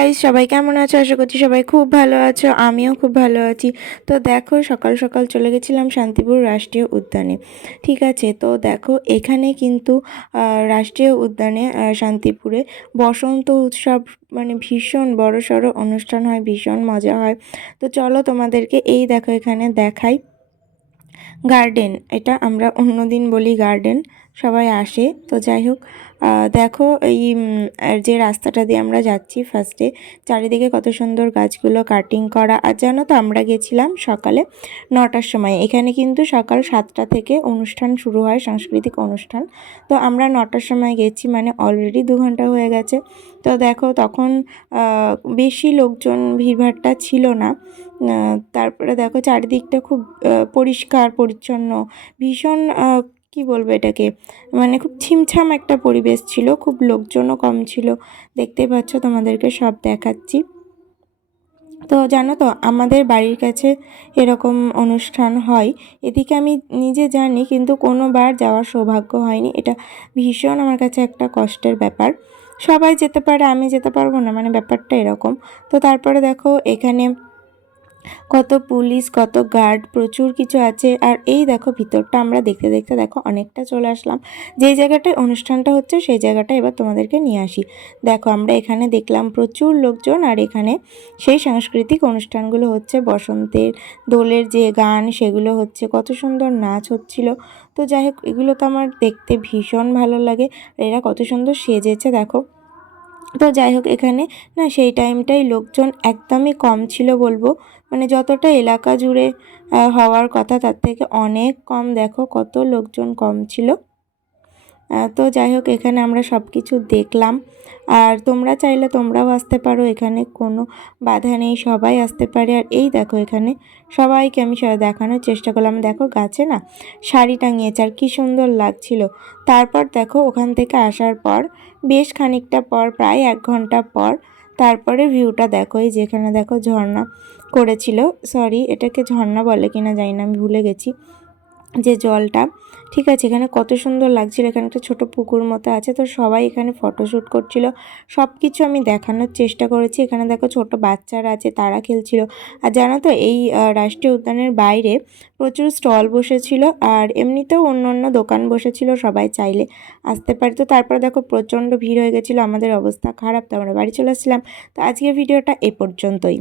হেই সবাই কেমন আছো? আশা করছি সবাই খুব ভালো আছো, আমিও খুব ভালো আছি। তো দেখো, সকাল সকাল চলে গেছিলাম শান্তিপুর রাষ্ট্রীয় উদ্যানে। ঠিক আছে, তো দেখো, এখানে কিন্তু রাষ্ট্রীয় উদ্যানে শান্তিপুরে বসন্ত উৎসব মানে ভীষণ বড় সড়ো অনুষ্ঠান হয়, ভীষণ মজা হয়। তো চলো তোমাদেরকে এই দেখো, এখানে দেখাই। গার্ডেন এটা আমরা অন্য দিন বলি গার্ডেন সবাই আসে। তো যাই হোক দেখো এই যে রাস্তাটা দিয়ে আমরা যাচ্ছি ফার্স্টে চারিদিকে কত সুন্দর গাছগুলো কাটিং করা। আর জানো তো আমরা গেছিলাম সকালে নটার সময়। এখানে কিন্তু সকাল সাতটা থেকে অনুষ্ঠান শুরু হয়, সাংস্কৃতিক অনুষ্ঠান। তো আমরা নটার সময় গেছি মানে অলরেডি দু ঘণ্টা হয়ে গেছে। তো দেখো তখন বেশি লোকজন ভিড়ভাট্টা ছিল না। তারপরে দেখো চারিদিকটা খুব পরিষ্কার, পরিচ্ছন্ন, ভীষণ কি বলব এটাকে? মানে খুব ছিমছাম একটা পরিবেশ ছিল, খুব লোকজনও কম ছিল। দেখতেই পাচ্ছ তোমাদেরকে সব দেখাচ্ছি। তো জানো তো, আমাদের বাড়ির কাছে এরকম অনুষ্ঠান হয়। এদিকে আমি নিজে জানি, কিন্তু কোনোবার যাওয়ার সৌভাগ্য হয়নি। এটা ভীষণ আমার কাছে একটা কষ্টের ব্যাপার। সবাই যেতে পারে, আমি যেতে পারব না মানে ব্যাপারটা এরকম। তো তারপরে দেখো, এখানে কত পুলিশ, কত গার্ড প্রচুর কিছু আছে। আর এই দেখো ভিতরটা আমরা দেখতে দেখতে দেখো অনেকটা চলে আসলাম। যেই জায়গাটায় অনুষ্ঠানটা হচ্ছে সেই জায়গাটা এবার তোমাদেরকে নিয়ে আসি। দেখো আমরা এখানে দেখলাম প্রচুর লোকজন আর এখানে সেই সাংস্কৃতিক অনুষ্ঠানগুলো হচ্ছে। বসন্তের দোলের যে গান সেগুলো হচ্ছে, কত সুন্দর নাচ হচ্ছিল। তো যাই হোক, এগুলো তো আমার দেখতে ভীষণ ভালো লাগে। এরা কত সুন্দর সেজেছে, দেখো। তো যাই হোক, এখানে না সেই টাইমটাই লোকজন একদমই কম ছিল বলব। মানে যতটা এলাকা জুড়ে হওয়ার কথা, তার থেকে অনেক কম। দেখো কত লোকজন কম ছিল। তো যাই হোক, এখানে আমরা সব কিছু দেখলাম। আর তোমরা চাইলে তোমরাও আসতে পারো, এখানে কোনো বাধা নেই, সবাই আসতে পারে। আর এই দেখো, এখানে সবাইকে আমি দেখানোর চেষ্টা করলাম। দেখো, গাছে না শাড়ি টাঙিয়েছে, আর কী সুন্দর লাগছিল। তারপর দেখো, ওখান থেকে আসার পর, বেশ খানিকটা পর, প্রায় এক ঘণ্টা পর, তারপরে ভিউটা দেখো। এই যেখানে দেখো, ঝর্ণা করেছিল। সরি, এটাকে ঝর্ণা বলে কিনা জানি না, আমি ভুলে গেছি। যে জলটা, ঠিক আছে? এখানে কত সুন্দর লাগছিল। এখানে একটা ছোট পুকুর মতো আছে। তো সবাই এখানে ফটোশ্যুট করছিল। সব কিছু আমি দেখানোর চেষ্টা করেছি। এখানে দেখো ছোট বাচ্চারা আছে, তারা খেলছিল। আর জানো তো, এই রাষ্ট্রীয় উদ্যানের বাইরে প্রচুর স্টল বসেছিল। আর এমনিতেও অন্য অন্য দোকান বসেছিল সবাই চাইলে আসতে পারে। তো তারপরে দেখো প্রচণ্ড ভিড় হয়ে গেছিল। আমাদের অবস্থা খারাপ তো আমরা বাড়ি চলে আসছিলাম তো আজকের ভিডিওটা এ পর্যন্তই।